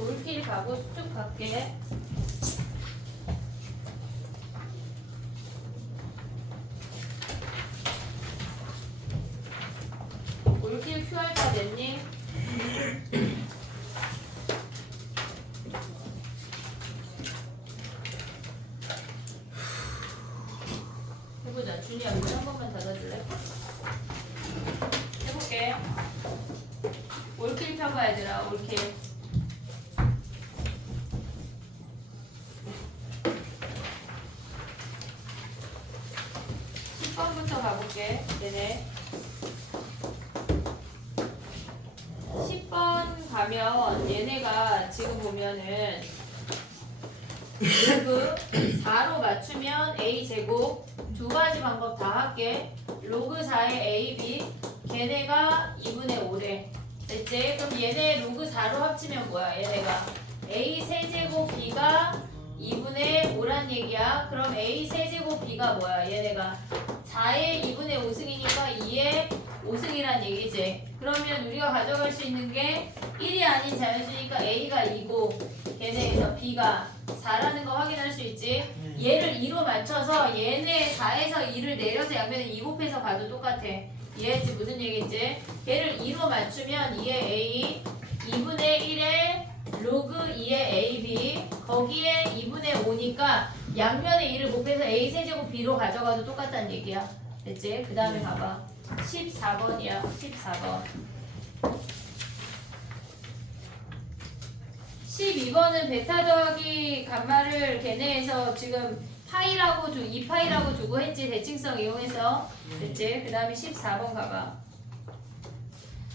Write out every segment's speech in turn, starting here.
올길 가고 쭉 갈게. 올길 QR자 냈니? 해보자. 준이야, 문 한 번만 닫아줄래? 해볼게. 올킬 펴봐, 얘들아. 올킬. 부터 가볼게. 얘네 10번 가면 얘네가 지금 보면은 로그 4로 맞추면 a제곱 두 가지 방법 다 할게. 로그 4의 ab 걔네가 2분의 5래. 됐지? 그럼 얘네 로그 4로 합치면 뭐야? 얘네가 a 세제곱 b가 2분의 5란 얘기야. 그럼 a 세제곱 b가 뭐야? 얘네가 4의 2분의 5승이니까 2의 5승이란 얘기지. 그러면 우리가 가져갈 수 있는 게 1이 아닌 자연수니까 a가 2고 얘네에서 b가 4라는 거 확인할 수 있지. 얘를 2로 맞춰서 얘네 4에서 2를 내려서 양면에 2 곱해서 가도 똑같아. 이해했지? 무슨 얘기인지. 얘를 2로 맞추면 2의 a 2분의 1의 로그 2의 ab 거기에 2분의 5니까 양면에 2를 곱해서 a 세제곱 b로 가져가도 똑같다는 얘기야. 됐지? 그 다음에 봐봐. 14번이야. 14번. 12번은 베타 더하기 감마를 걔네에서 지금 파이라고 2파이라고 두고 했지. 대칭성 이용해서. 됐지? 그 다음에 14번 가봐.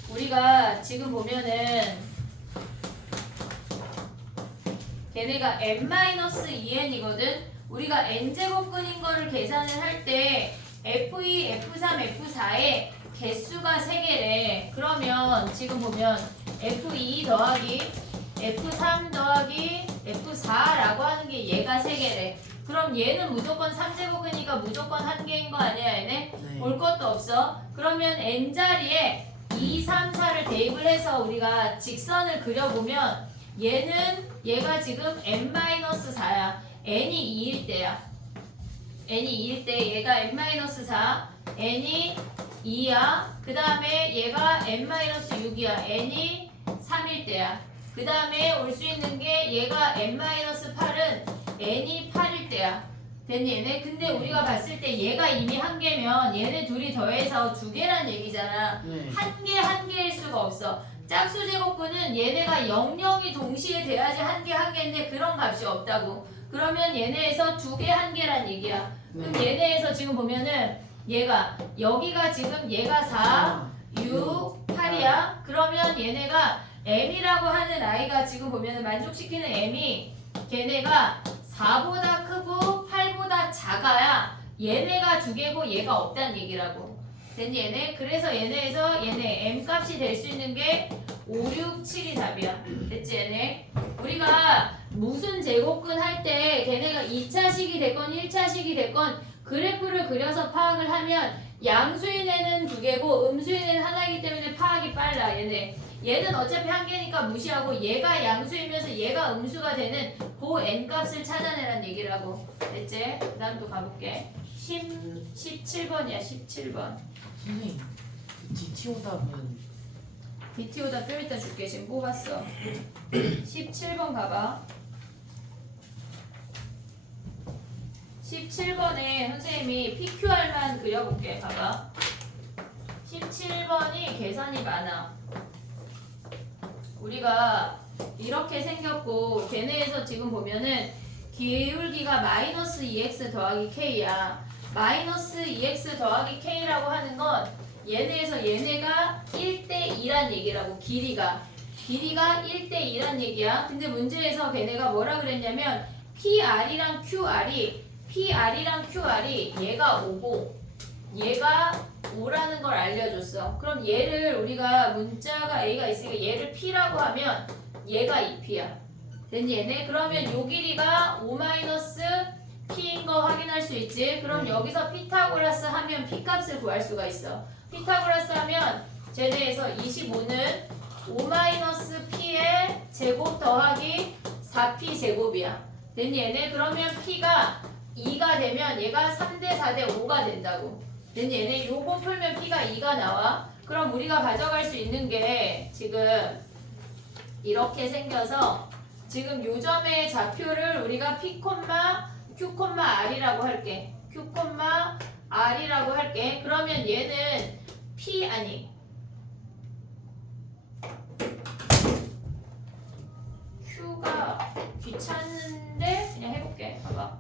우리가 지금 보면은 걔네가 n-2n이거든. 우리가 n제곱근인 거를 계산을 할 때 F2, F3, F4의 개수가 3개래. 그러면 지금 보면 F2 더하기 F3 더하기 F4라고 하는 게 얘가 3개래. 그럼 얘는 무조건 3제곱이니까 무조건 1개인 거 아니야, 얘네? 네. 볼 것도 없어. 그러면 n자리에 2, 3, 4를 대입을 해서 우리가 직선을 그려보면 얘가 지금 n-4야. n이 2일 때야. n이 2일 때 얘가 n-4, n이 2야. 그 다음에 얘가 n-6이야. n이 3일 때야. 그 다음에 올 수 있는 게 얘가 n-8은 n이 8일 때야. 됐니 얘네? 근데 우리가 봤을 때 얘가 이미 1개면 얘네 둘이 더해서 2개란 얘기잖아. 네. 1개일 수가 없어. 짝수 제곱근은 얘네가 0,0이 동시에 돼야지 1개인데 그런 값이 없다고. 그러면 얘네에서 2개 1개란 얘기야. 그럼 얘네에서 지금 보면은 얘가 여기가 지금 얘가 4, 6, 8이야. 그러면 얘네가 m이라고 하는 아이가 지금 보면은 만족시키는 m이 걔네가 4보다 크고 8보다 작아야 얘네가 2개고 얘가 없다는 얘기라고. 됐니 얘네? 그래서 얘네에서 얘네 m 값이 될 수 있는 게 5, 6, 7이 답이야. 됐지 얘네? 우리가 무슨 제곱근 할 때 걔네가 2차식이 됐건 1차식이 됐건 그래프를 그려서 파악을 하면 양수인에는 2개고 음수인에는 하나이기 때문에 파악이 빨라. 얘는 어차피 1개니까 무시하고 얘가 양수이면서 얘가 음수가 되는 그 n값을 찾아내란 얘기라고. 됐지? 그 다음 또 가볼게. 17번이야. 17번. 선생님, DT오답은 BTO다 좀 이따 줄게. 지금 뽑았어. 17번 가봐. 17번에 선생님이 PQR만 그려볼게. 봐봐. 17번이 계산이 많아. 우리가 이렇게 생겼고 걔네에서 지금 보면은 기울기가 마이너스 2x 더하기 k야. 마이너스 2x 더하기 k라고 하는 건 얘네에서 얘네가 1대2란 얘기라고. 길이가 1대2란 얘기야. 근데 문제에서 걔네가 뭐라 그랬냐면 PR이랑 QR이 얘가 5고 얘가 5라는 걸 알려줬어. 그럼 얘를 우리가 문자가 A가 있으니까 얘를 P라고 하면 얘가 2P야. 됐니 얘네? 그러면 요 길이가 5-P인 거 확인할 수 있지. 그럼 여기서 피타고라스 하면 P 값을 구할 수가 있어. 피타고라스 하면 제대에서 25는 5-p의 제곱 더하기 4p 제곱이야. 됐니 얘네? 그러면 p가 2가 되면 얘가 3대 4대 5가 된다고. 됐니 얘네? 요거 풀면 p가 2가 나와. 그럼 우리가 가져갈 수 있는 게 지금 이렇게 생겨서 지금 요 점의 좌표를 우리가 p, q, r이라고 할게. q, r이라고 할게. 그러면 얘는 p 아니 q가 귀찮은데 그냥 해볼게. 봐봐.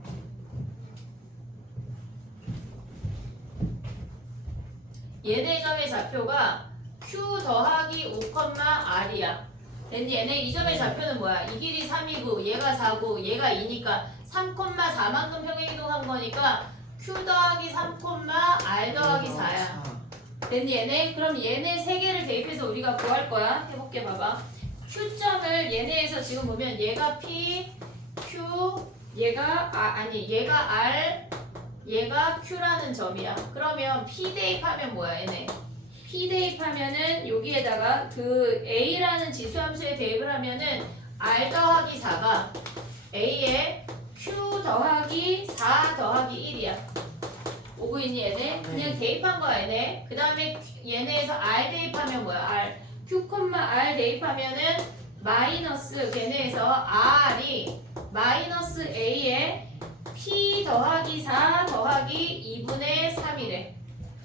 얘네 점의 좌표가 q 더하기 5,r이야. 됐니? 얘네 이 점의 좌표는 뭐야? 이 길이 3이고 얘가 4고 얘가 2니까 3,4만큼 평행이동한 거니까 q 더하기 3, r 더하기 4야. 됐니? 얘네? 그럼 얘네 세 개를 대입해서 우리가 구할 거야. 해볼게. 봐봐. q점을 얘네에서 지금 보면 얘가 p, q, 얘가 얘가 r, 얘가 q라는 점이야. 그러면 p 대입하면 뭐야? 얘네 p 대입하면은 여기에다가 그 a라는 지수함수에 대입을 하면은 r 더하기 4가 a에 q 더하기 4 더하기 1이야. 오고 있니 얘네? 그냥 대입한 거야 얘네. 그 다음에 얘네에서 r 대입하면 뭐야? r q, r 대입하면은 마이너스 걔네에서 r이 마이너스 a에 p 더하기 4 더하기 2분의 3이래.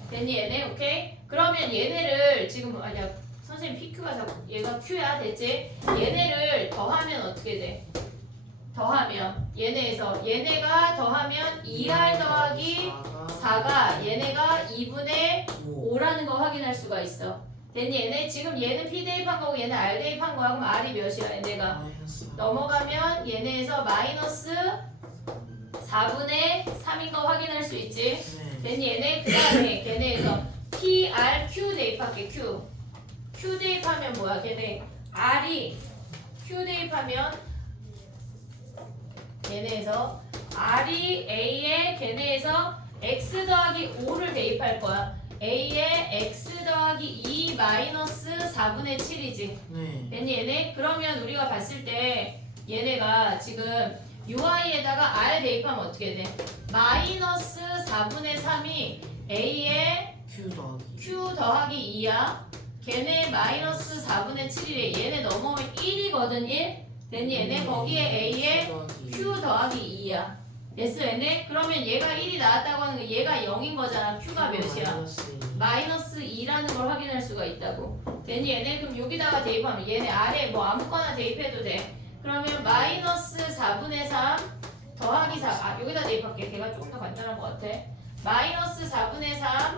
됐니 얘네? 오케이? 그러면 얘네를 지금 아니야 선생님 PQ가 자꾸 얘가 Q야 됐지? 얘네를 더하면 어떻게 돼? 더하면 얘네에서 얘네가 더하면 2R 더하기 4가 얘네가 2분의 5라는 거 확인할 수가 있어. 됐니 얘네? 지금 얘는 P 대입한 거고 얘는 R 대입한 거야. 그럼 R이 몇이야 얘네가? 넘어가면 얘네에서 마이너스 4분의 3인 거 확인할 수 있지? 됐니 얘네? 그 다음에 걔네에서 P, R, Q 대입할게. Q 대입하면 뭐야 걔네? R이 Q 대입하면 걔네에서 R이 A에 걔네에서 X 더하기 5를 대입할 거야. A에 X 더하기 2 마이너스 4분의 7이지. 됐니 얘네? 그러면 우리가 봤을 때 얘네가 지금 UI에다가 R 대입하면 어떻게 돼? 마이너스 4분의 3이 A에 Q 더하기 2야. 걔네 마이너스 4분의 7이래. 얘네 넘어오면 1이거든 1. 됐니 얘네? 거기에 A에 Q 더하기 2야. 됐어 얘네? 그러면 얘가 1이 나왔다고 하는 거 얘가 0인 거잖아. Q가 몇이야? 마이너스 2라는 걸 확인할 수가 있다고. 됐니 얘네? 그럼 여기다가 대입하면 얘네 R에 뭐 아무거나 대입해도 돼. 그러면 마이너스 4분의 3 더하기 4 여기다 대입할게. 걔가 조금 더 간단한 것 같아. 마이너스 4분의 3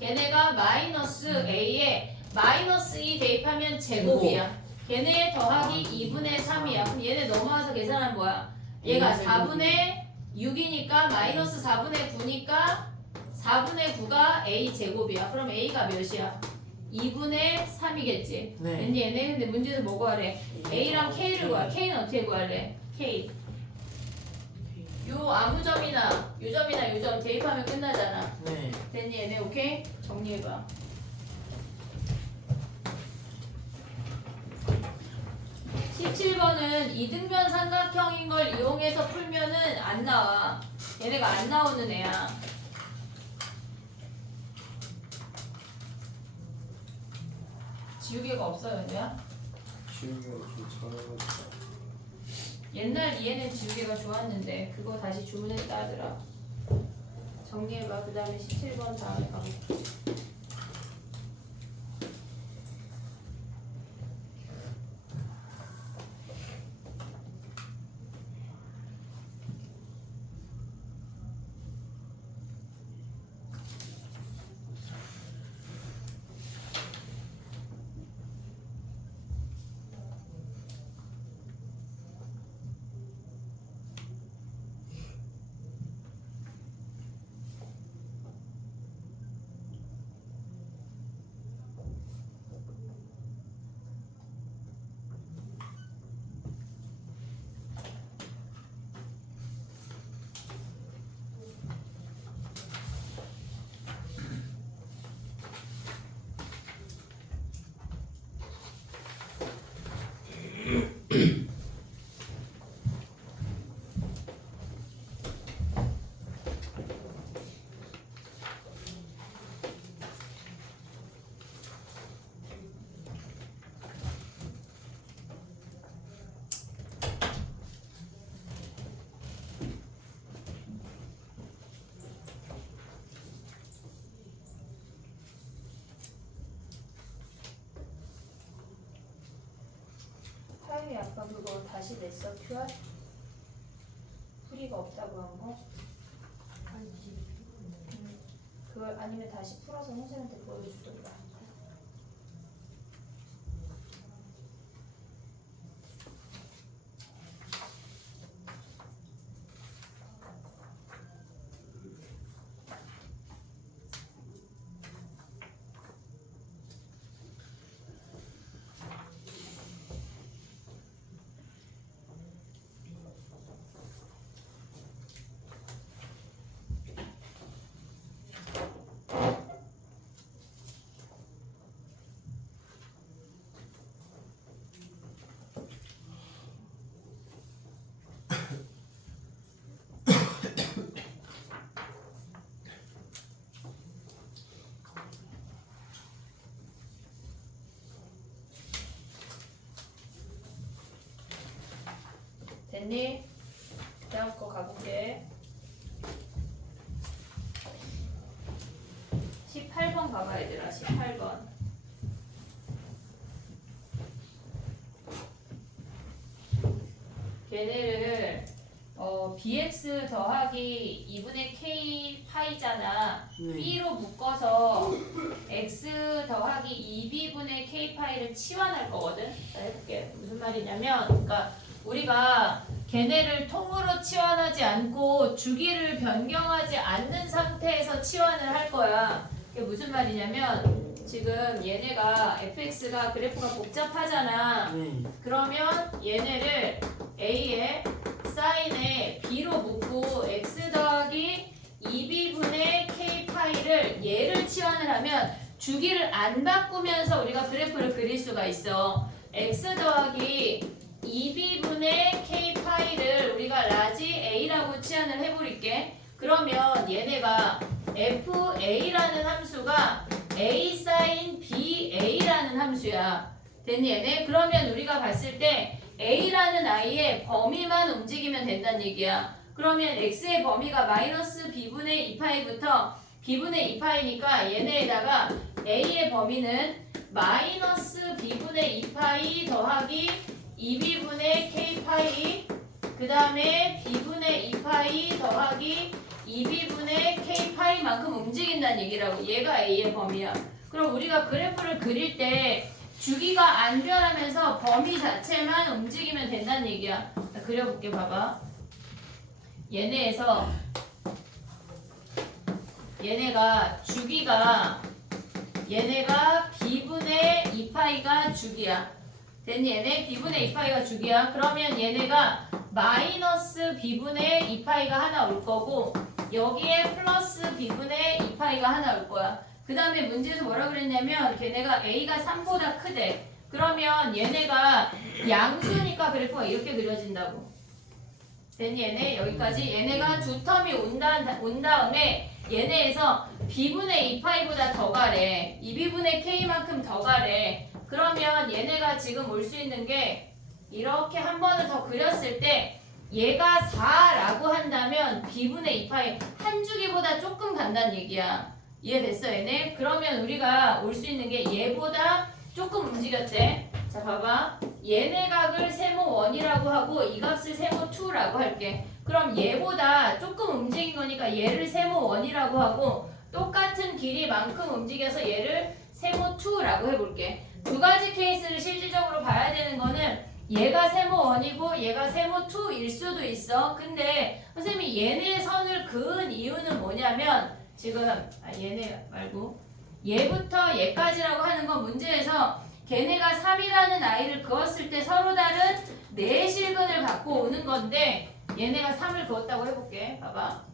걔네가 마이너스 A에 마이너스 2 대입하면 제곱이야. 걔네 더하기 2분의 3이야. 그럼 얘네 넘어와서 계산하면 뭐야? 얘가 4분의 6이니까 마이너스 4분의 9니까 4분의 9가 A 제곱이야. 그럼 A가 몇이야? 2분의 3이겠지. 됐니 얘네? 근데 문제는 뭐 구하래? A랑 K를 구하. K는 어떻게 구할래? K 요 아무 점이나 요 점이나 요 점 대입하면 끝나잖아. 됐니 얘네? 오케이? 정리해봐. (17번은) 이등변 삼각형인 걸 이용해서 풀면은 안 나와. 얘네가 안 나오는 애야. 지우개가 없어요, 연우야? 지우개가 좀 잘해가지고. 옛날 얘는 지우개가 좋았는데 그거 다시 주문했다 하더라. 정리해봐. 그 다음에 17번 다음에 가볼게. 쌤이 아까 그거 다시 냈어? QR? 풀이가 없다고 한 거? 그걸 아니면 다시 풀어서 선생님한테 보여주던가. 됐니? 다음 거 가볼게. 18번 가봐 얘들아. 18번. 걔네를 bx 더하기 2분의 k 파이잖아. 네. b로 묶어서 x 더하기 2b분의 k 파이를 치환할 거거든. 자, 해볼게. 무슨 말이냐면, 그러니까 우리가 걔네를 통으로 치환하지 않고 주기를 변경하지 않는 상태에서 치환을 할 거야. 그게 무슨 말이냐면 지금 얘네가 fx가 그래프가 복잡하잖아. 네. 그러면 얘네를 a에 사인에 b로 묶고 x 더하기 2b분의 k 파이를 얘를 치환을 하면 주기를 안 바꾸면서 우리가 그래프를 그릴 수가 있어. x 더하기 2b분의 k 파이를 우리가 라지 a라고 치환을 해버릴게. 그러면 얘네가 fa라는 함수가 a sin ba라는 함수야. 됐니 얘네? 그러면 우리가 봤을 때 a라는 i의 범위만 움직이면 된다는 얘기야. 그러면 x의 범위가 마이너스 b분의 2파이부터 b분의 2파이니까 얘네에다가 a의 범위는 마이너스 b분의 2파이 더하기 2b분의 k파이 그 다음에 b분의 2파이 더하기 2b분의 k파이만큼 움직인다는 얘기라고. 얘가 a의 범위야. 그럼 우리가 그래프를 그릴 때 주기가 안 변하면서 범위 자체만 움직이면 된다는 얘기야. 자, 그려볼게. 봐봐. 얘네에서 얘네가 주기가 얘네가 b분의 2파이가 주기야. 됐니? 얘네 b분의 2파이가 주기야. 그러면 얘네가 마이너스 b분의 2파이가 하나 올 거고 여기에 플러스 b분의 2파이가 하나 올 거야. 그 다음에 문제에서 뭐라 그랬냐면 걔네가 a가 3보다 크대. 그러면 얘네가 양수니까 그래프가 이렇게 그려진다고. 됐니? 얘네 여기까지. 얘네가 두 텀이 온 다음에 얘네에서 b분의 2파이보다 더 가래. 2b분의 k만큼 더 가래. 그러면 얘네가 지금 올 수 있는 게 이렇게 한 번을 더 그렸을 때 얘가 4라고 한다면 b분의 2파이 한 주기보다 조금 간다는 얘기야. 이해됐어 얘네? 그러면 우리가 올 수 있는 게 얘보다 조금 움직였대. 자 봐봐. 얘네 각을 세모 1이라고 하고 이 값을 세모 2라고 할게. 그럼 얘보다 조금 움직인 거니까 얘를 세모 1이라고 하고 똑같은 길이만큼 움직여서 얘를 세모 2라고 해볼게. 두 가지 케이스를 실질적으로 봐야 되는 거는 얘가 세모 1이고 얘가 세모 2일 수도 있어. 근데 선생님이 얘네 선을 그은 이유는 뭐냐면 지금 얘네 말고 얘부터 얘까지라고 하는 건 문제에서 걔네가 3이라는 아이를 그었을 때 서로 다른 내실근을 갖고 오는 건데 얘네가 3을 그었다고 해볼게. 봐봐.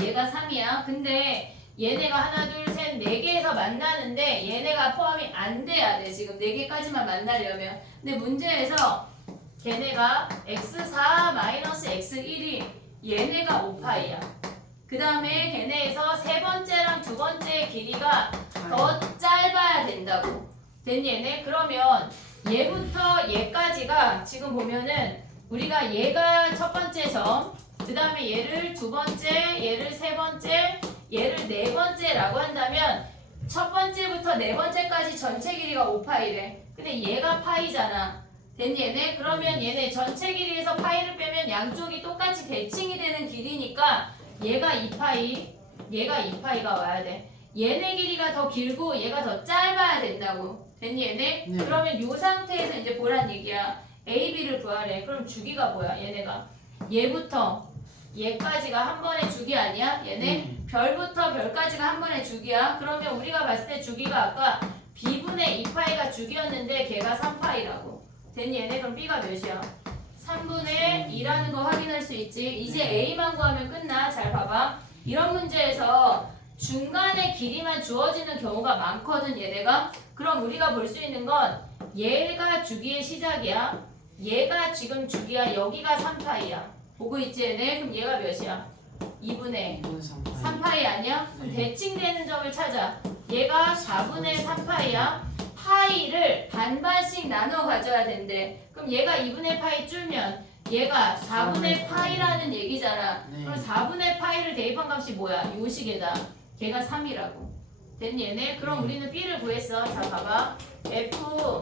얘가 3이야. 근데 얘네가 하나 둘 셋 4개에서 만나는데 얘네가 포함이 안 돼야 돼. 지금 4개까지만 만나려면. 근데 문제에서 걔네가 x4 마이너스 x1이 얘네가 5파이야. 그 다음에 걔네에서 세 번째랑 두 번째의 길이가 더 짧아야 된다고. 됐니 얘네? 그러면 얘부터 얘까지가 지금 보면은 우리가 얘가 첫 번째 점, 그 다음에 얘를 두 번째, 얘를 세 번째, 얘를 네 번째라고 한다면 첫 번째부터 네 번째까지 전체 길이가 5파이래. 근데 얘가 파이잖아. 됐니 얘네? 그러면 얘네 전체 길이에서 파이를 빼면 양쪽이 똑같이 대칭이 되는 길이니까 얘가 2파이, 얘가 2파이가 와야 돼. 얘네 길이가 더 길고 얘가 더 짧아야 된다고. 됐니 얘네? 네. 그러면 이 상태에서 이제 보란 얘기야. A, B를 구하래. 그럼 주기가 뭐야 얘네가? 얘부터 얘까지가 한 번의 주기 아니야? 얘네? 별부터 별까지가 한 번의 주기야. 그러면 우리가 봤을 때 주기가 아까 B분의 2파이가 주기였는데 걔가 3파이라고. 됐니 얘네? 그럼 B가 몇이야? 3분의 2라는 거 확인할 수 있지. 이제 A만 구하면 끝나. 잘 봐봐. 이런 문제에서 중간에 길이만 주어지는 경우가 많거든 얘네가. 그럼 우리가 볼 수 있는 건 얘가 주기의 시작이야. 얘가 지금 주기야. 여기가 3파이야. 보고 있지 얘네? 그럼 얘가 몇이야? 2분의 3파이 아니야? 그럼 대칭되는 점을 찾아. 얘가 4분의 3파이야. 파이를 반반씩 나눠 가져야 된대. 그럼 얘가 2분의 파이 줄면 얘가 4분의 파이라는 얘기잖아. 네. 그럼 4분의 파이를 대입한 값이 뭐야? 요 식에다. 걔가 3이라고. 됐니 얘네? 그럼 우리는 B를 구했어. 자 봐봐. F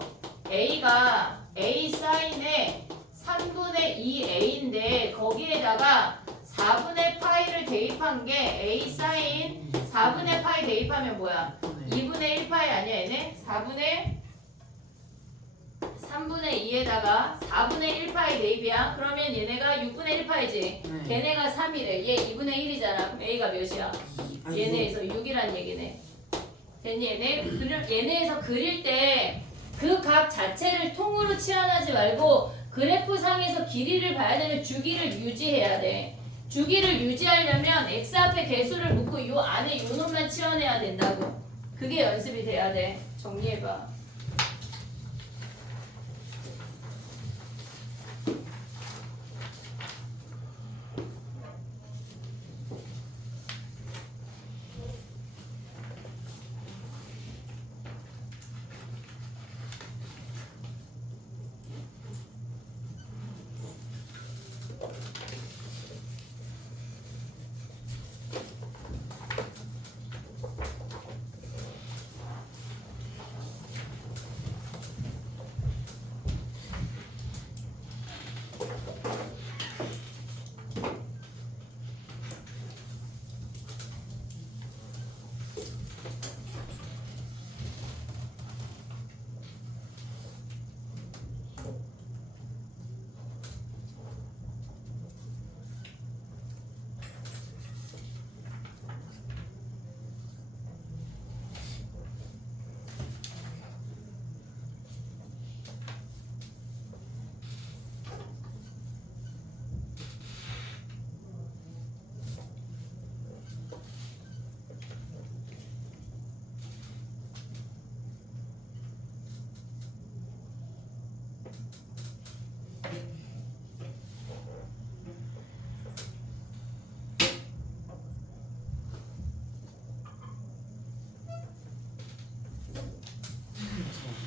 A가 A 사인의 3분의 2A인데 거기에다가 4분의 파이를 대입한 게 A 사인 4분의 파이 대입하면 뭐야? 2분의 1 파이 아니야 얘네? 3분의 2에다가 4분의 1 파이 대입이야. 그러면 얘네가 6분의 1 파이지. 걔네가 3이래. 얘 2분의 1이잖아. 그럼 A가 몇이야? 얘네에서 6이란 얘기네. 됐니 얘네? 얘네에서 그릴 때 그 각 자체를 통으로 치환하지 말고 그래프상에서 길이를 봐야 되면 주기를 유지해야 돼. 주기를 유지하려면 x 앞에 개수를 묻고 요 안에 요 놈만 치환해야 된다고. 그게 연습이 돼야 돼. 정리해봐.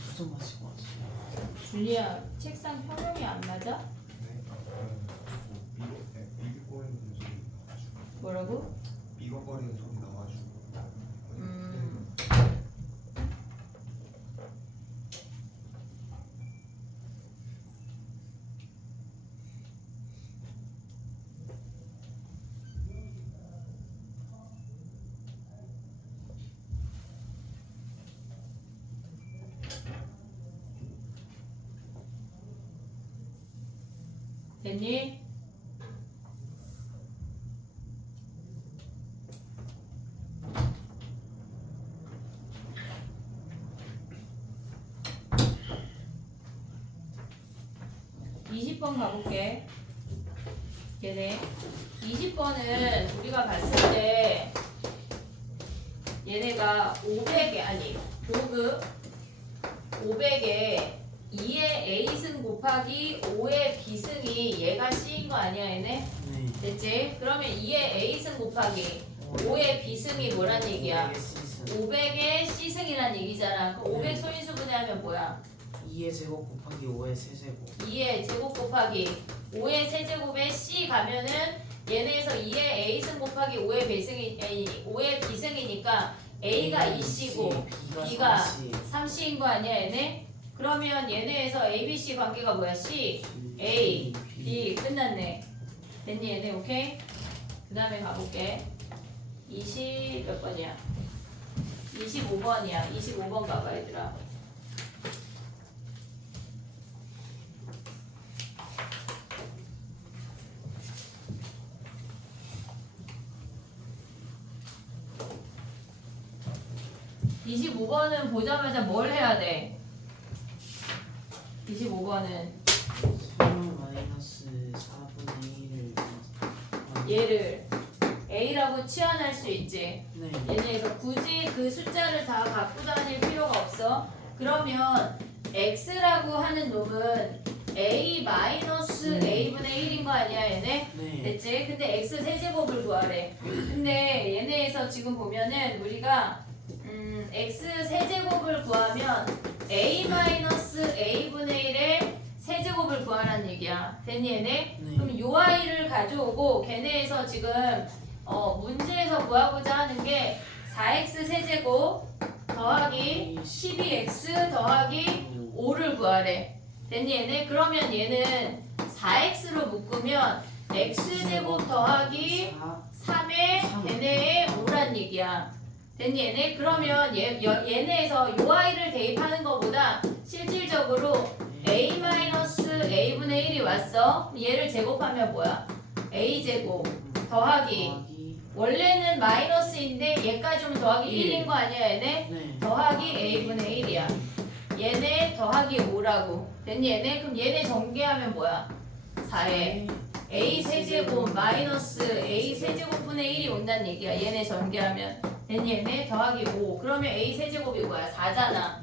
무슨 맛이고 왔어요? 줄리아 책상 평형이 안 맞아? 비거거리는 소리 나가지고 뭐라고? 비거거리는 소리 나가지고 됐니? (20번) 가볼게. 얘네 20번은 우리가 봤을 때 얘네가 500에 아니 로그 500에 2의 A승 곱하기 5의 B승이 얘가 C인 거 아니야 얘네? 네. 됐지? 그러면 2의 A승 곱하기 5의 B승이 뭐란 얘기야? 500의 C승이란 얘기잖아. 그럼 500 소인수분해하면 뭐야? 2의 제곱 곱하기 5의 세제곱. 2의 제곱 곱하기 5의 세제곱에 C 가면은 얘네에서 2의 A승 곱하기 5의 B승이 5의 B승이니까 A가 2C고 B가 3C인 거 아니야 얘네? 그러면 얘네에서 ABC 관계가 뭐야? C, A, B 끝났네. 됐니 얘네? 오케이? 그 다음에 가볼게. 20 몇 번이야? 25번이야. 25번 가봐 얘들아. (25번은) 보자마자 뭘 해야 돼? 25번은 3 마이너스 4분의 1을 얘를 A라고 치환할 수 있지. 네. 얘네에서 굳이 그 숫자를 다 갖고 다닐 필요가 없어. 그러면 x라고 하는 놈은 a 마이너스 a분의 1인 거 아니야 얘네? 네. 됐지? 근데 x 세제곱을 구하래. 근데 얘네에서 지금 보면은 우리가 x 세제곱을 구하면 a 마이너스 a분의 1의 세제곱을 구하라는 얘기야. 됐니 얘네? 네. 그럼 요 아이를 가져오고 걔네에서 지금 문제에서 구하고자 하는 게 4x 세제곱 더하기 12x 더하기 5를 구하래. 됐니 얘네? 그러면 얘는 4x로 묶으면 x제곱 더하기 3의 걔네의 5란 얘기야. 됐니 얘네? 그러면 얘네에서 요 아이를 대입하는 것보다 실질적으로 a-a분의 1이 왔어. 얘를 제곱하면 뭐야? a제곱 더하기 원래는 마이너스인데 얘까지 오면 더하기 1인 거 아니야 얘네? 네. 더하기 a분의 1이야. 얘네 더하기 5라고. 됐니 얘네? 그럼 얘네 전개하면 뭐야? 4에 a 세제곱 마이너스 a 세제곱분의 1이 온다는 얘기야. 얘네 전개하면. 됐니 얘네? 더하기 5. 그러면 a 세제곱이 뭐야? 4잖아.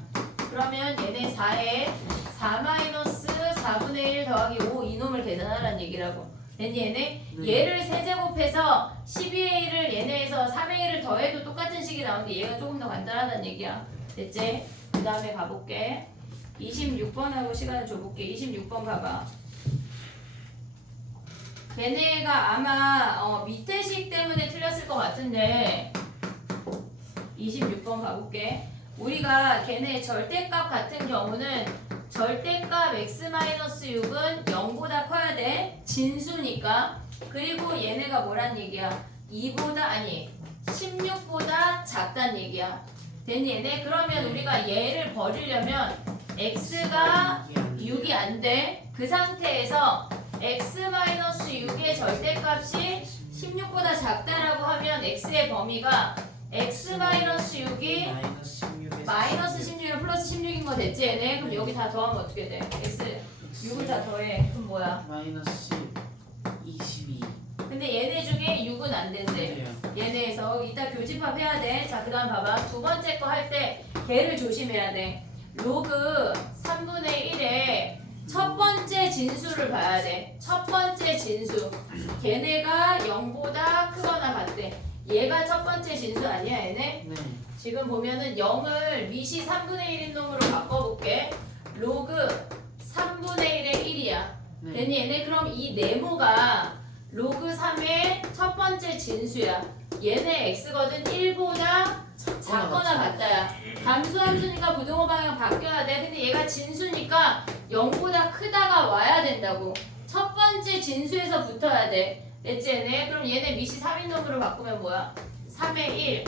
그러면 얘네 4에 4 마이너스 4분의 1 더하기 5 이놈을 계산하라는 얘기라고. 됐니 얘네? 네. 얘를 세제곱해서 12a를 얘네에서 3a를 더해도 똑같은 식이 나오는데 얘가 조금 더 간단하다는 얘기야. 됐지? 그 다음에 가볼게. 26번하고 시간을 줘볼게. 26번 가봐. 걔네가 아마 밑에 식 때문에 틀렸을 것 같은데 26번 가볼게. 우리가 걔네 절대값 같은 경우는 절대값 x-6은 0보다 커야 돼. 진수니까. 그리고 얘네가 뭐란 얘기야? 16보다 작단 얘기야. 됐니 얘네? 그러면 우리가 얘를 버리려면 x가 6이 안 돼. 그 상태에서 x-6의 절대값이 16보다 작다라고 하면 x의 범위가 x-6이 마이너스 16이랑 플러스 16인 거 됐지 얘네? 그럼 여기 다 더하면 어떻게 돼? x 6을 다 더해. 그럼 뭐야? 마이너스 22. 근데 얘네 중에 6은 안 된대. 얘네에서 이따 교집합 해야 돼. 자, 그 다음 봐봐. 두 번째 거 할 때 걔를 조심해야 돼. 로그 3분의 1의 첫 번째 진수를 봐야 돼. 첫 번째 진수. 걔네가 0보다 크거나 같대. 얘가 첫 번째 진수 아니야 얘네? 네. 지금 보면은 0을 미시 3분의 1인 놈으로 바꿔볼게. 로그 3분의 1의 1이야. 네. 됐니 얘네? 그럼 이 네모가 로그 3의 첫 번째 진수야. 얘네 x거든. 1보다 작거나 같다야. 감수함수니까 부등호 방향 바뀌어야 돼. 근데 얘가 진수니까 0보다 크다가 와야 된다고. 첫 번째 진수에서 붙어야 돼. 됐지 얘네? 그럼 얘네 미시 3인 놈으로 바꾸면 뭐야? 3의 1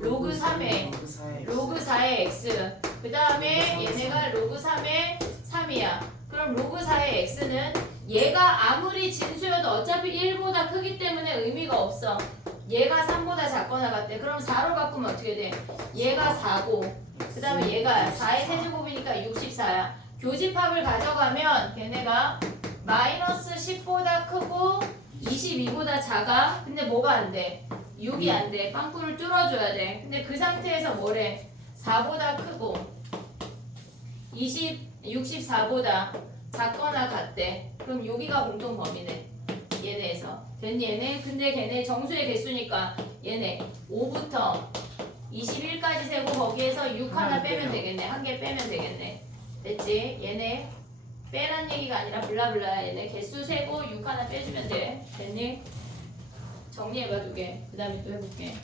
로그 3의 로그 4의 x. 그 다음에 얘네가 로그 3의 3이야. 그럼 로그 4의 x는 얘가 아무리 진수여도 어차피 1보다 크기 때문에 의미가 없어. 얘가 3보다 작거나 같대. 그럼 4로 바꾸면 어떻게 돼? 얘가 4고 그 다음에 얘가 4의 세제곱이니까 64야. 교집합을 가져가면 걔네가 마이너스 10보다 크고 22보다 작아. 근데 뭐가 안 돼? 6이 안 돼. 빵꾸를 뚫어줘야 돼. 근데 그 상태에서 뭐래? 4보다 크고 64보다 작거나 같대. 그럼 여기가 공통 범위네. 얘네에서. 됐니 얘네? 근데 걔네 정수의 개수니까 얘네 5부터 21까지 세고 거기에서 6 하나 빼면 되겠네. 한 개 빼면 되겠네. 됐지? 얘네 빼란 얘기가 아니라 블라블라. 얘네 개수 세고 6 하나 빼주면 돼. 됐니? 정리해봐 두 개. 그 다음에 또 해볼게.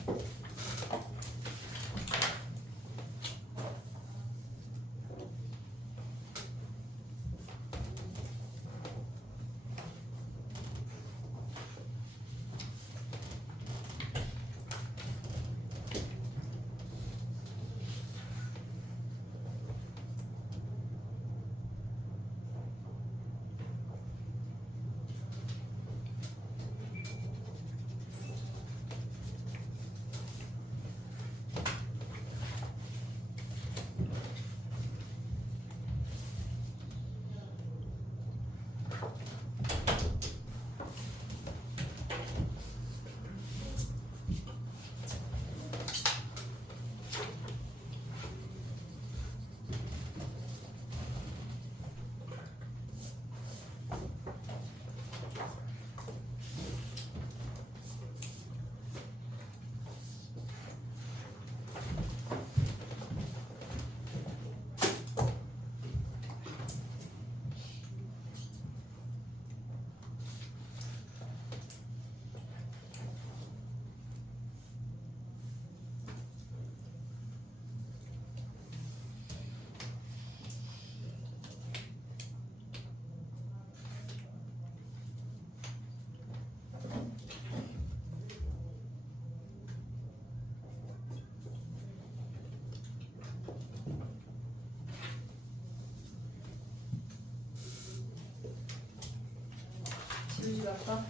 물집 아까?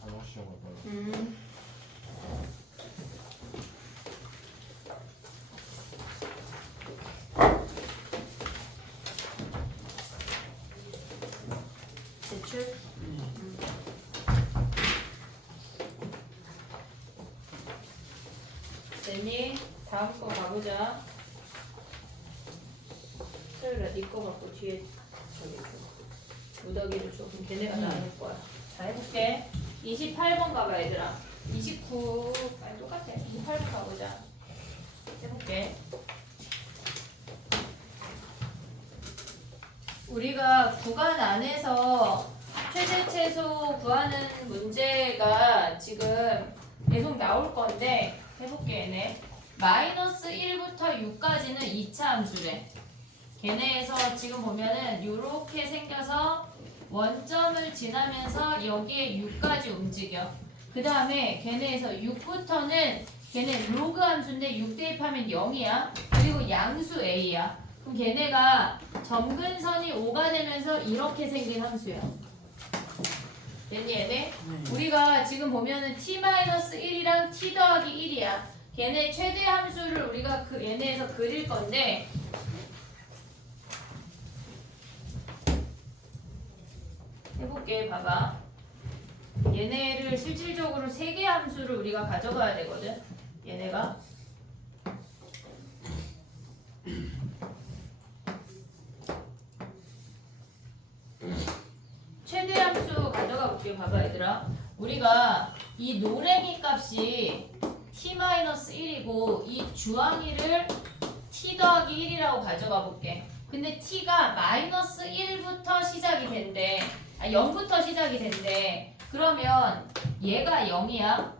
단어 시험을 봐요. 제출? 됐니? 다음 거 가보자. 서율아, 니거 갖고 뒤에 저기 줘. 무더기를 줘. 그럼 걔네가 나눌 거야. 자, 해볼게. 28번 가봐, 얘들아. 29, 아니 똑같아. 28번 가보자. 해볼게. 우리가 구간 안에서 최대 최소 구하는 문제가 지금 계속 나올 건데 해볼게 얘네. 마이너스 1부터 6까지는 2차 함수래. 걔네에서 지금 보면은 요렇게 생겨서 원점을 지나면서 여기에 6까지 움직여. 그 다음에 걔네에서 6부터는 걔네 로그 함수인데 6 대입하면 0이야. 그리고 양수 a야. 그럼 걔네가 점근선이 5가 되면서 이렇게 생긴 함수야. 됐니 얘네? 네. 우리가 지금 보면은 t-1이랑 t 더하기 1이야. 걔네 최대 함수를 우리가 얘네에서 그릴 건데 해볼게. 봐봐. 얘네를 실질적으로 3개 함수를 우리가 가져가야 되거든. 얘네가 최대 함수 가져가 볼게. 봐봐 얘들아. 우리가 이 노랭이 값이 t-1이고 이 주황이를 t 더하기 1이라고 가져가 볼게. 근데 t가 마이너스 1부터 시작이 된대. 0부터 시작이 된대. 그러면 얘가 0이야.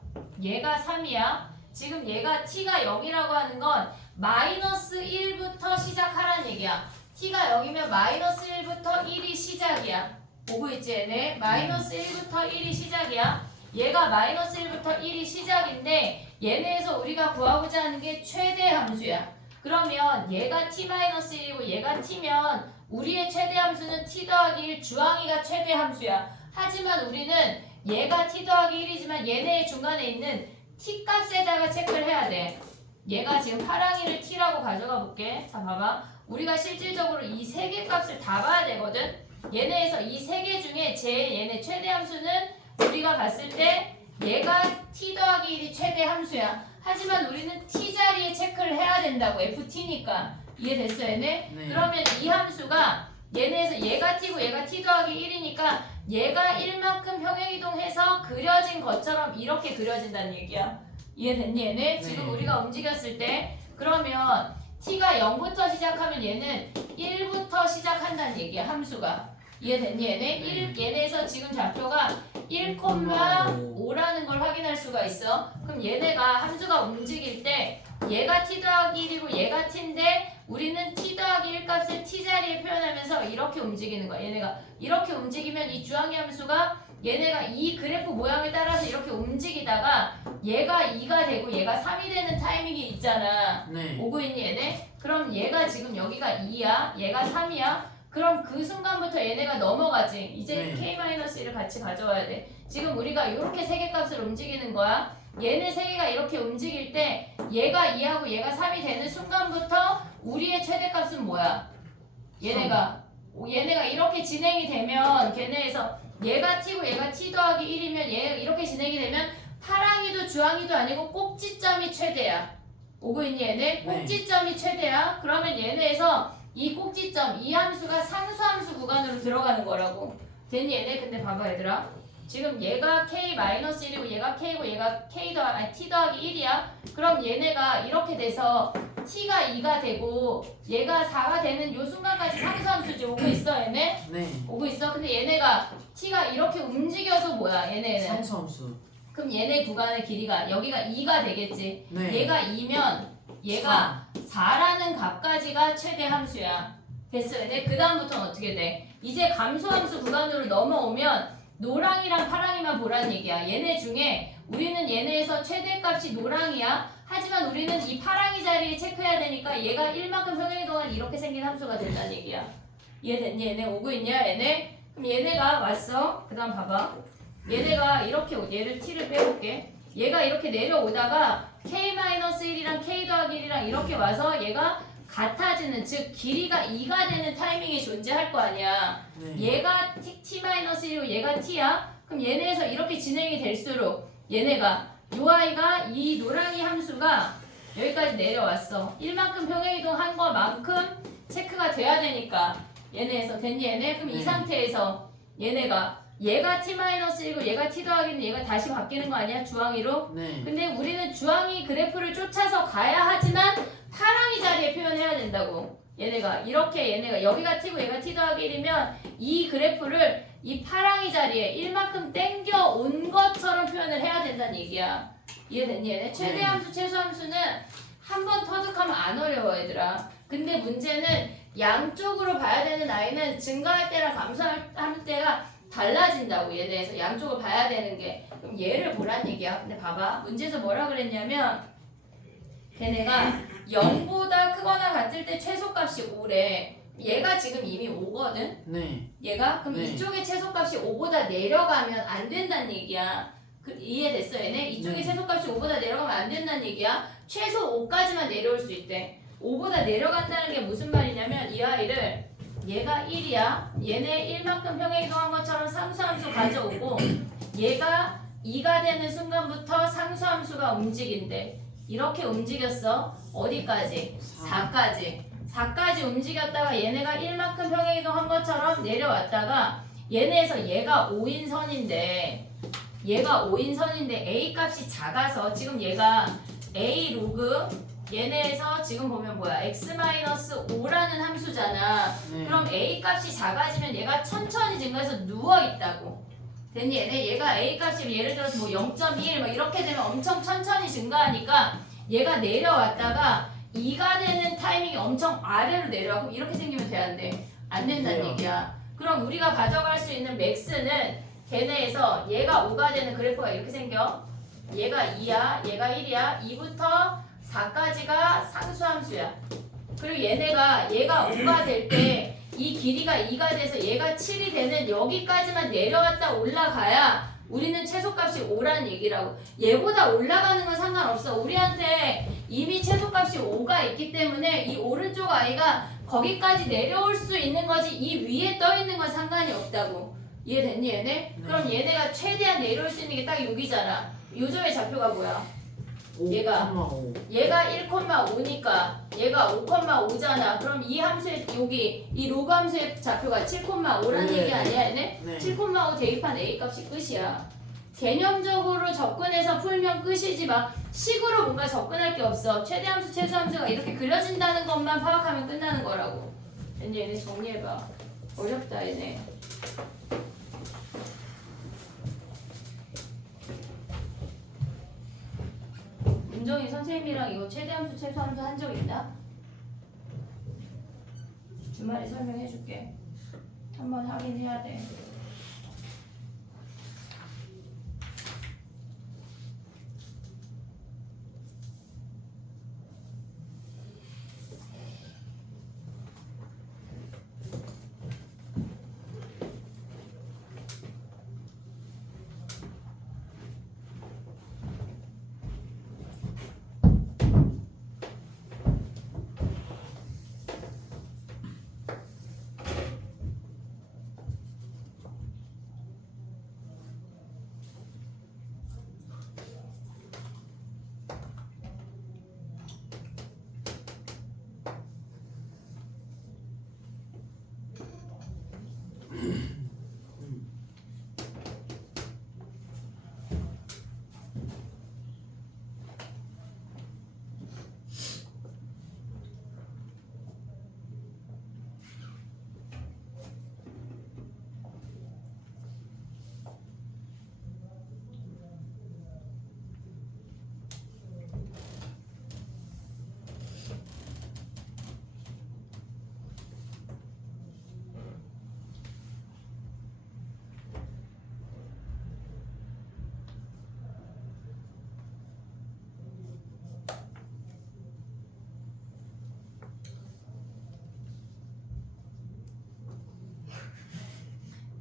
얘가 3이야. 지금 얘가 t가 0이라고 하는 건 마이너스 1부터 시작하라는 얘기야. t가 0이면 마이너스 1부터 1이 시작이야. 보고 있지 얘네? 마이너스 1부터 1이 시작이야. 얘가 마이너스 1부터 1이 시작인데 얘네에서 우리가 구하고자 하는 게 최대 함수야. 그러면 얘가 t-1이고 얘가 t면 우리의 최대 함수는 t 더하기 1 주황이가 최대 함수야. 하지만 우리는 얘가 t 더하기 1이지만 얘네의 중간에 있는 t 값에다가 체크를 해야 돼. 얘가 지금 파랑이를 t라고 가져가 볼게. 자 봐봐. 우리가 실질적으로 이 3개 값을 다 봐야 되거든. 얘네에서 이 3개 중에 제일 얘네 최대 함수는 우리가 봤을 때 얘가 t 더하기 1이 최대 함수야. 하지만 우리는 t 자리에 체크를 해야 된다고. ft니까. 이해됐어 얘네? 네. 그러면 이 함수가 얘네에서 얘가 t고 얘가 t 더하기 1이니까 얘가 1만큼 평행이동해서 그려진 것처럼 이렇게 그려진다는 얘기야. 이해됐니 얘네? 네. 지금 우리가 움직였을 때 그러면 t가 0부터 시작하면 얘는 1부터 시작한다는 얘기야. 함수가. 이해됐니 얘네? 네. 얘네에서 지금 좌표가 1,5라는 걸 확인할 수가 있어. 그럼 얘네가 함수가 움직일 때 얘가 t 더하기 1이고 얘가 t인데 우리는 t 더하기 1 값을 t 자리에 표현하면서 이렇게 움직이는 거야. 얘네가 이렇게 움직이면 이 주황의 함수가 얘네가 이 그래프 모양을 따라서 이렇게 움직이다가 얘가 2가 되고 얘가 3이 되는 타이밍이 있잖아. 네. 오고 있니 얘네? 그럼 얘가 지금 여기가 2야. 얘가 3이야. 그럼 그 순간부터 얘네가 넘어가지. 이제 네. k-1을 같이 가져와야 돼. 지금 우리가 이렇게 3개 값을 움직이는 거야. 얘네 3개가 이렇게 움직일 때 얘가 2하고 얘가 3이 되는 순간부터 우리의 최대값은 뭐야? 얘네가 이렇게 진행이 되면 걔네에서 얘가 t고 얘가 t 더하기 1이면 얘 이렇게 진행이 되면 파랑이도 주황이도 아니고 꼭지점이 최대야. 오고 있니 얘네? 네. 꼭지점이 최대야. 그러면 얘네에서 이 꼭지점, 이 함수가 상수함수 구간으로 들어가는 거라고. 됐니 얘네? 근데 봐봐 얘들아. 지금 얘가 k-1이고 얘가 k고 얘가 t 더하기 1이야. 그럼 얘네가 이렇게 돼서 t가 2가 되고 얘가 4가 되는 요 순간까지 상수함수지. 오고 있어 얘네? 네. 오고 있어. 근데 얘네가 t가 이렇게 움직여도 뭐야 얘네는? 상수함수. 그럼 얘네 구간의 길이가 여기가 2가 되겠지. 네. 얘가 2면 얘가 4라는 값까지가 최대 함수야. 됐어요. 네, 그 다음부터는 어떻게 돼? 이제 감소함수 구간으로 넘어오면 노랑이랑 파랑이만 보란 얘기야. 얘네 중에 우리는 얘네에서 최대값이 노랑이야. 하지만 우리는 이 파랑이 자리에 체크해야 되니까 얘가 1만큼 평행이 동안 이렇게 생긴 함수가 된다는 얘기야. 이해됐니? 얘네 오고 있냐? 얘네? 그럼 얘네가 왔어. 그 다음 봐봐. 얘네가 이렇게 얘를 t를 빼볼게. 얘가 이렇게 내려오다가 k-1이랑 k 더하기 1이랑 이렇게 와서 얘가 같아지는, 즉 길이가 2가 되는 타이밍이 존재할 거 아니야. 네. 얘가 t-1이고 얘가 t야. 그럼 얘네에서 이렇게 진행이 될수록 얘네가 요 아이가 이 노랑이 함수가 여기까지 내려왔어. 1만큼 평행이동 한 거만큼 체크가 돼야 되니까 얘네에서 됐니 얘네? 그럼 이 네. 상태에서 얘가 t-1이고 얘가 t 더하기는 얘가 다시 바뀌는 거 아니야? 주황이로? 네. 근데 우리는 주황이 그래프를 쫓아서 가야 하지만 파랑이 자리에 표현해야 된다고. 얘네가 여기가 t고 얘가 t 더하기 1이면 이 그래프를 이 파랑이 자리에 1만큼 땡겨 온 것처럼 표현을 해야 된다는 얘기야. 이해됐니 얘네? 최대함수 최소함수는 한 번 터득하면 안 어려워 얘들아. 근데 문제는 양쪽으로 봐야 되는 아이는 증가할 때랑 감소할 때가 달라진다고. 얘네에서 양쪽을 봐야 되는 게. 그럼 얘를 보란 얘기야. 근데 봐봐. 문제에서 뭐라 그랬냐면 걔네가 0보다 크거나 같을 때 최소값이 5래. 얘가 지금 이미 5거든. 네. 얘가 그럼 네. 이쪽의 최소값이 5보다 내려가면 안 된다는 얘기야. 이해됐어 얘네? 이쪽의 네. 최소값이 5보다 내려가면 안 된다는 얘기야. 최소 5까지만 내려올 수 있대. 5보다 내려간다는 게 무슨 말이냐면 이 아이를 얘가 1이야. 얘네 1만큼 평행이동한 것처럼 상수함수 가져오고 얘가 2가 되는 순간부터 상수함수가 움직인대. 이렇게 움직였어. 어디까지? 4까지. 4까지 움직였다가 얘네가 1만큼 평행이동한 것처럼 내려왔다가 얘네에서 얘가 5인선인데 A 값이 작아서 지금 얘가 A 로그 얘네에서 지금 보면 뭐야? x-5라는 함수잖아. 네. 그럼 A 값이 작아지면 얘가 천천히 증가해서 누워있다고. 됐니? 얘가 A 값이 예를 들어서 뭐 0.1 막 이렇게 되면 엄청 천천히 증가하니까 얘가 내려왔다가 2가 되는 타이밍이 엄청 아래로 내려와. 그럼 이렇게 생기면 돼, 안 돼? 안 된다는 돼요. 얘기야. 그럼 우리가 가져갈 수 있는 맥스는 걔네에서 얘가 5가 되는 그래프가 이렇게 생겨. 얘가 2야, 얘가 1이야. 2부터 4까지가 상수함수야. 그리고 얘가 5가 될 때 이 길이가 2가 돼서 얘가 7이 되는 여기까지만 내려왔다 올라가야 우리는 최소값이 5라는 얘기라고. 얘보다 올라가는 건 상관없어. 우리한테 이미 최소값이 5가 있기 때문에 이 오른쪽 아이가 거기까지 내려올 수 있는 거지 이 위에 떠 있는 건 상관이 없다고. 이해됐니 얘네? 네. 그럼 얘네가 최대한 내려올 수 있는 게 딱 여기잖아. 요점의 좌표가 뭐야? 얘가 1,5니까 얘가 5,5잖아. 그럼 이 함수의 여기 이 로그 함수의 좌표가 7,5라는 네. 얘기 아니야 얘네? 네. 7,5 대입한 A 값이 끝이야. 개념적으로 접근해서 풀면 끝이지 막 식으로 뭔가 접근할 게 없어. 최대함수 최소함수가 이렇게 그려진다는 것만 파악하면 끝나는 거라고. 이제 얘네 정리해봐. 어렵다 얘네. 문정희 선생님이랑 이거 최대함수 최소함수 한 적 있나? 주말에 설명해줄게. 한번 확인해야 돼.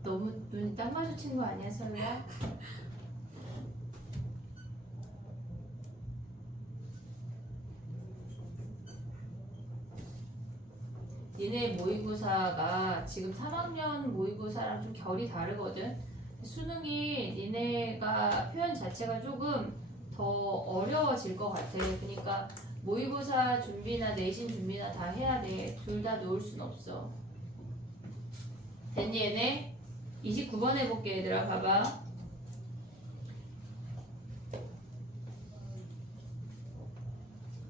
너무 눈 딱 마주친 거 아니야, 설마? 니네 모의고사가 지금 3학년 모의고사랑 좀 결이 다르거든. 수능이 니네가 표현 자체가 조금 더 어려워질 것 같아. 그러니까 모의고사 준비나 내신 준비나 다 해야 돼. 둘 다 놓을 순 없어. 됐니 얘네? 29번 해볼게 얘들아. 봐봐.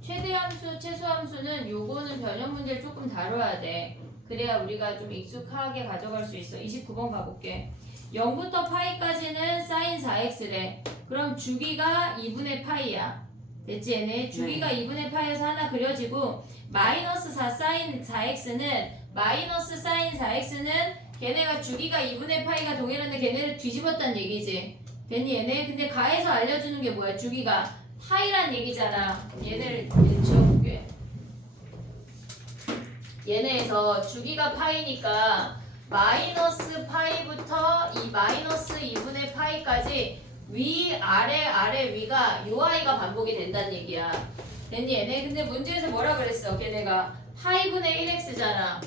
최대함수, 최소함수는 요거는 변형 문제를 조금 다뤄야 돼. 그래야 우리가 좀 익숙하게 가져갈 수 있어. 29번 가볼게. 0부터 파이까지는 사인 4x래. 그럼 주기가 2분의 파이야. 됐지 얘네? 주기가 2분의 파이에서 하나 그려지고 마이너스 4 사인 4x는 마이너스 사인 4x는 걔네가 주기가 2분의 파이가 동일한데 걔네를 뒤집었단 얘기지. 됐니 얘네? 근데 가에서 알려주는 게 뭐야? 주기가 파이란 얘기잖아. 얘네를 지워볼게. 얘네에서 주기가 파이니까 마이너스 파이부터 이 마이너스 2분의 파이까지 위, 아래, 아래, 위가 요 아이가 반복이 된다는 얘기야. 됐니 얘네? 근데 문제에서 뭐라 그랬어? 걔네가 파이분의 1x잖아.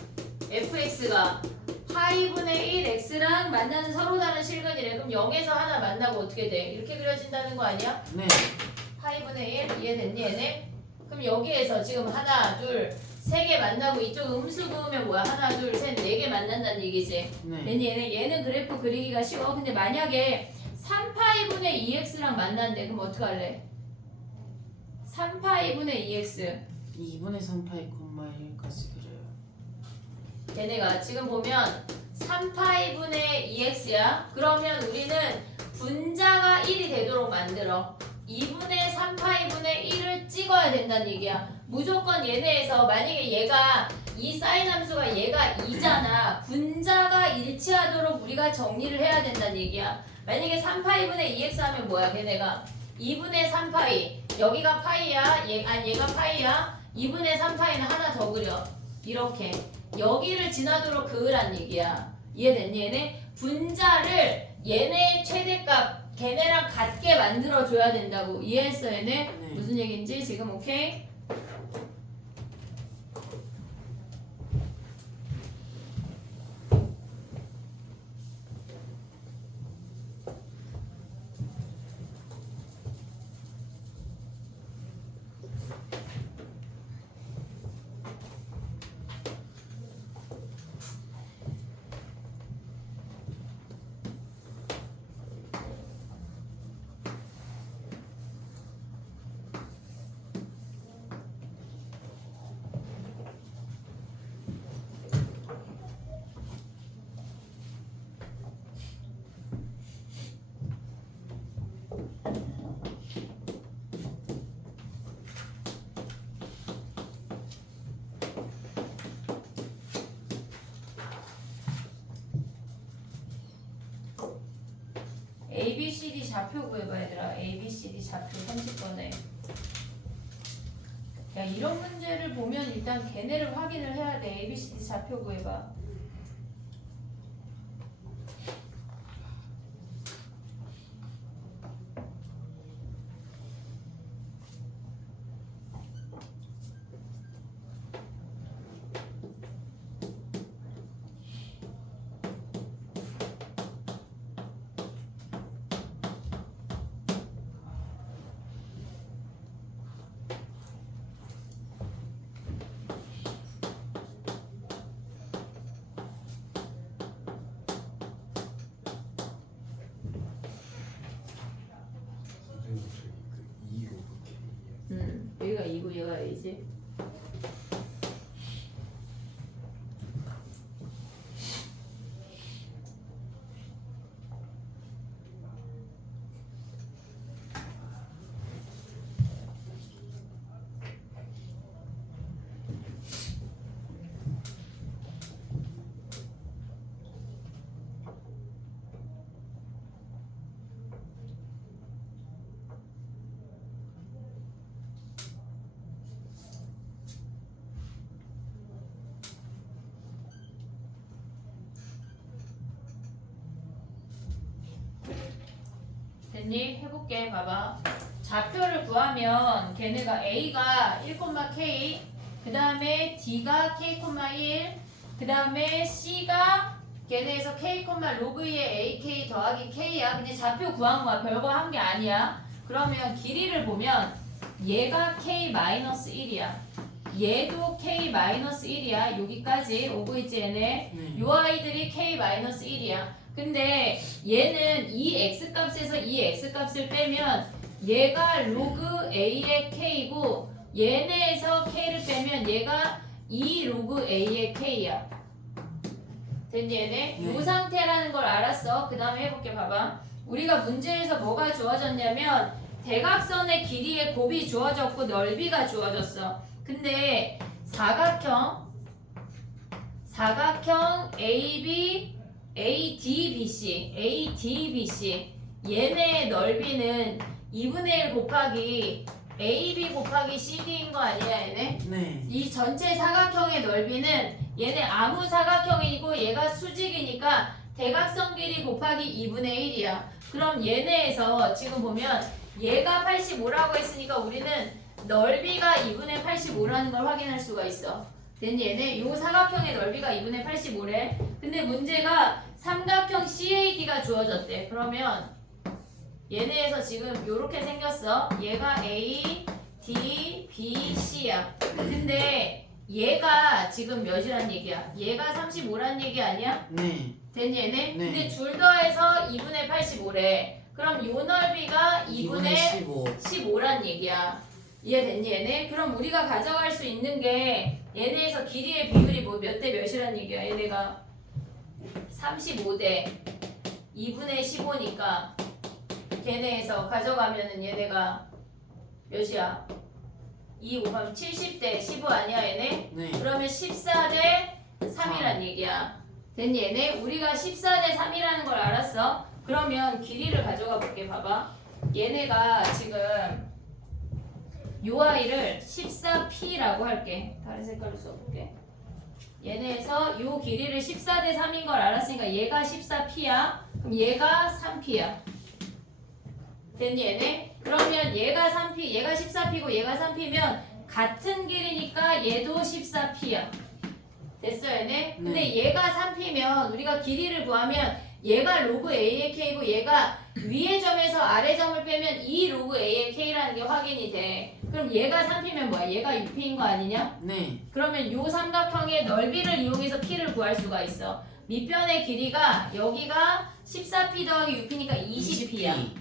fx가 파이분의 1x랑 만나는 서로 다른 실근이래. 그럼 0에서 하나 만나고 어떻게 돼? 이렇게 그려진다는 거 아니야? 네. 파이분의 1 이해됐니 얘네? 그럼 여기에서 지금 하나, 둘, 세 개 만나고 이쪽 음수 그으면 뭐야? 하나, 둘, 셋, 네 개 만난다는 얘기지. 네. 됐니 얘네? 얘는 그래프 그리기가 쉬워. 근데 만약에 3파이분의 2x랑 만난대. 그럼 어떡할래? 3파이분의 2x 2분의 3파이 콤마 1까지 그려요. 걔네가 지금 보면 3파이분의 2x야. 그러면 우리는 분자가 1이 되도록 만들어. 2분의 3파이분의 1을 찍어야 된다는 얘기야. 무조건 얘네에서 만약에 얘가 이 사인 함수가 얘가 2잖아. 분자가 일치하도록 우리가 정리를 해야 된다는 얘기야. 만약에 3파이분의 2x 하면 뭐야 걔네가 2분의 3파이 여기가 파이야. 얘가 파이야. 2분의 3파이는 하나 더 그려. 이렇게 여기를 지나도록 그으란 얘기야. 이해됐니 얘네? 분자를 얘네 최대값 걔네랑 같게 만들어줘야 된다고. 이해했어 얘네? 네. 무슨 얘기인지 지금 오케이? ABCD 좌표 구해봐 얘들아. ABCD 좌표 30번에. 야 이런 문제를 보면 일단 걔네를 확인을 해야 돼. ABCD 좌표 구해봐. 선생님 저희 그 2호 K예요. 여기가 2고 얘가 A지. 됐니? 해볼게. 봐봐. 좌표를 구하면 걔네가 A가 1,K, 그 다음에 D가 K,1, 그 다음에 C가 걔네에서 K, 로그의 AK 더하기 K야. 근데 좌표 구한 거야. 별거 한 게 아니야. 그러면 길이를 보면 얘가 K-1이야. 얘도 K-1이야. 여기까지 오고 있지 얘네. 요 아이들이 K-1이야. 근데 얘는 이 X값에서 이 X값을 빼면 얘가 로그 A의 K이고 얘네에서 K를 빼면 얘가 2 로그 A의 K야. 됐니 얘네? 네. 요 상태라는 걸 알았어. 그 다음에 해볼게. 봐봐. 우리가 문제에서 뭐가 주어졌냐면 대각선의 길이의 곱이 주어졌고 넓이가 주어졌어. 근데 사각형 AB, ADBC 얘네의 넓이는 2분의 1 곱하기 AB 곱하기 CD인 거 아니야 얘네? 네. 이 전체 사각형의 넓이는 얘네 아무 사각형이고 얘가 수직이니까 대각선 길이 곱하기 2분의 1이야. 그럼 얘네에서 지금 보면 얘가 85라고 했으니까 우리는 넓이가 2분의 85라는 걸 확인할 수가 있어. 됐니 얘네? 요 사각형의 넓이가 2분의 85래. 근데 문제가 삼각형 CAD가 주어졌대. 그러면 얘네에서 지금 요렇게 생겼어. 얘가 A, D, B, C야. 근데 얘가 지금 몇이란 얘기야? 얘가 35란 얘기 아니야? 네. 됐니 얘네? 네. 근데 줄 더해서 2분의 85래. 그럼 요 넓이가 2분의 15. 15란 얘기야. 이해됐니 얘네? 그럼 우리가 가져갈 수 있는 게 얘네에서 길이의 비율이 뭐 몇 대 몇이란 얘기야. 얘네가 35대 2분의 15니까 걔네에서 가져가면은 얘네가 몇이야? 2 곱하면 70대 15 아니야 얘네? 네. 그러면 14대 3이란 얘기야. 됐니 얘네? 우리가 14대 3이라는 걸 알았어. 그러면 길이를 가져가 볼게. 봐봐. 얘네가 지금 요 아이를 14P라고 할게. 다른 색깔로 써볼게. 얘네에서 요 길이를 14대 3인 걸 알았으니까 얘가 14P야. 그럼 얘가 3P야. 됐니 얘네? 그러면 얘가 3P, 얘가 14P고 얘가 3P면 같은 길이니까 얘도 14P야. 됐어 얘네? 근데 얘가 3P면 우리가 길이를 구하면 얘가 로그 A의 K고 얘가 위의 점에서 아래 점을 빼면 2 로그 A의 K라는 게 확인이 돼. 그럼 얘가 3P면 뭐야? 얘가 6P인 거 아니냐? 네. 그러면 요 삼각형의 넓이를 이용해서 P를 구할 수가 있어. 밑변의 길이가 여기가 14P 더하기 6P니까 20P야.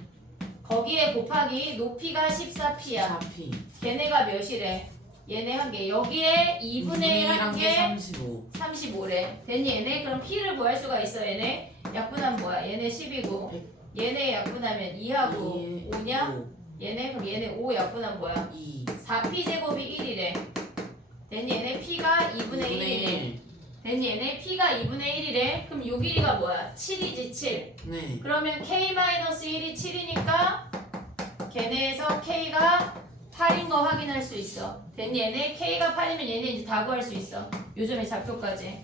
거기에 곱하기 높이가 14P야. 4P. 걔네가 몇이래? 얘네 한 개. 여기에 2분의 1 한 개 35. 35래. 됐니 얘네? 그럼 P를 구할 수가 있어 얘네. 약분하면 뭐야? 얘네 10이고 얘네 약분하면 2하고 5냐? 얘네 그럼 얘네 5 약분하면 뭐야? 2. 4P 제곱이 1이래. 됐니 얘네? P가 2분의 1이래. 됐니 얘네? P가 2분의 1이래. 그럼 요 길이가 뭐야? 7이지 7. 네. 그러면 K-1이 7이니까 걔네에서 K가 8인 거 확인할 수 있어. 됐니 얘네? K가 8이면 얘네 이제 다 구할 수 있어. 요점의 좌표까지.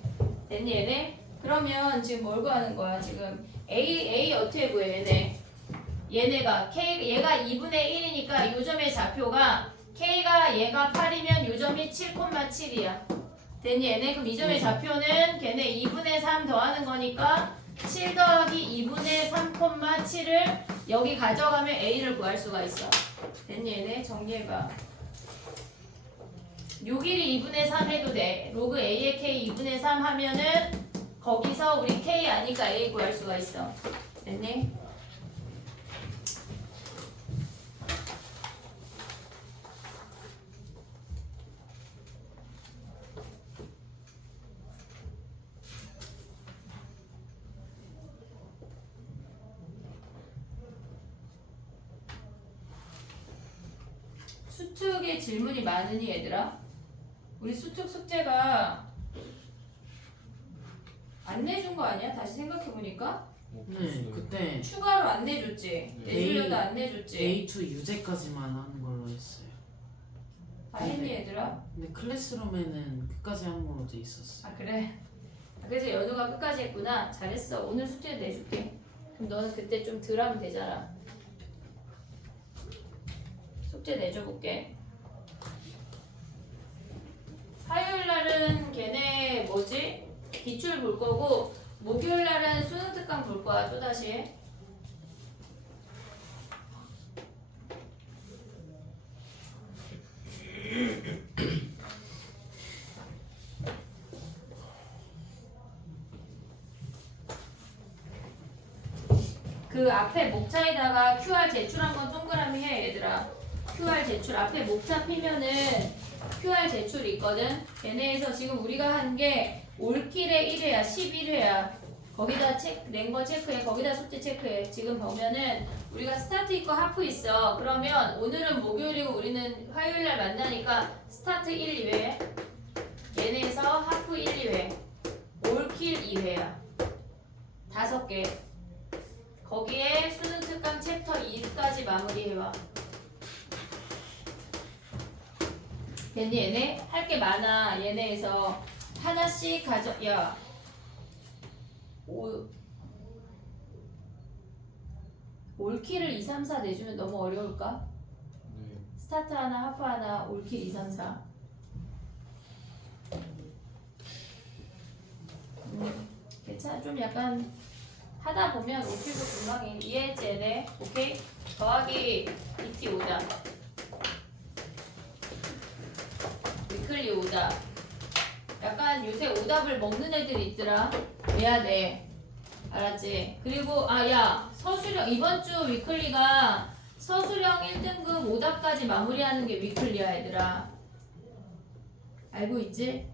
됐니 얘네? 그러면 지금 뭘 구하는 거야 지금? A 어떻게 구해 얘네? 얘네가 얘가 2분의 1이니까 요점의 좌표가 K가 얘가 8이면 요점이 7,7이야. 됐니 얘네? 그럼 이 점의 좌표는 걔네 2분의 3 더하는 거니까 7 더하기 2분의 3,7을 여기 가져가면 A를 구할 수가 있어. 됐니 얘네? 정리해봐. 요 길이 2분의 3 해도 돼. 로그 A의 K 2분의 3 하면은 거기서 우리 K 아니까 A 구할 수가 있어. 됐니? 수특의 질문이 많으니 얘들아? 우리 수특 숙제가 안 내준 거 아니야? 다시 생각해보니까? 네. 그때 추가로 안 내줬지? 네. 내주려도 안 내줬지? A2 유제까지만 하는 걸로 했어요. 다 했니 얘들아? 근데 클래스룸에는 끝까지 한 걸로 돼 있었어요. 아 그래? 그래서 연우가 끝까지 했구나. 잘했어. 오늘 숙제 내줄게. 그럼 너는 그때 좀 덜 하면 되잖아. 숙제 내줘볼게. 화요일 날은 걔네 뭐지? 기출 볼 거고 목요일 날은 수능 특강 볼 거야 또다시. 그 앞에 목차에다가 QR 제출한 건 동그라미 해 얘들아. QR 제출 앞에 목차 피면은 QR 제출이 있거든. 얘네에서 지금 우리가 한 게 올킬의 1회야 11회야. 거기다 낸 거 체크해. 거기다 숙제 체크해. 지금 보면은 우리가 스타트 있고 하프 있어. 그러면 오늘은 목요일이고 우리는 화요일 날 만나니까 스타트 1, 2회 얘네에서 하프 1, 2회 올킬 2회야. 5개. 거기에 수능 특강 챕터 2까지 마무리해와. 됐니 얘네? 할 게 많아. 얘네에서 하나씩 야 올킬을 2, 3, 4 내주면 너무 어려울까? 네. 스타트 하나, 하프 하나, 올킬 2, 3, 4. 괜찮아. 좀 약간 하다 보면 올킬도 금방 해. 이해했지 얘네? 오케이? 더하기 ET 오다. 위클리 오다. 약간 요새 오답을 먹는 애들이 있더라. 해야 돼. 알았지? 그리고 야 서술형 이번 주 위클리가 서술형 1등급 오답까지 마무리하는 게 위클리야 얘들아. 알고 있지?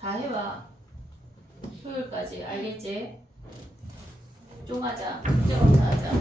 다 해와. 토요일까지 알겠지? 쫑하자. 숙제 검사하자.